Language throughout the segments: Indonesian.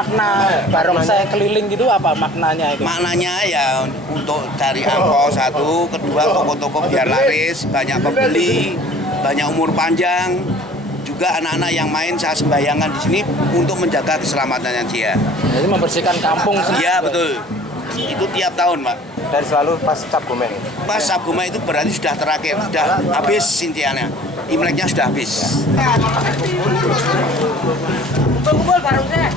makna barongsai keliling gitu apa maknanya itu? Maknanya ya untuk cari angpau satu, kedua toko-toko biar laris, banyak pembeli, banyak umur panjang. Juga anak-anak yang main saya sembahyangkan di sini untuk menjaga keselamatannya dia. Jadi membersihkan kampung sendiri. Iya betul. Itu tiap tahun, Pak. Dan selalu pas Cap Gomeh. Pas Cap Gomeh itu berarti sudah terakhir, sudah habis intiannya. Imleknya sudah habis. Kumpul bareng deh.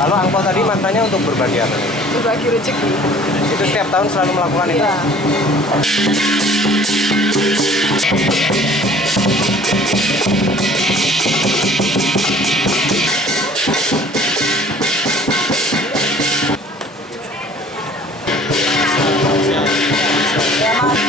Lalu angpau tadi maknanya untuk berbagi apa? Berbagi rezeki. Itu setiap tahun selalu melakukan itu? Iya. Ya, Mas.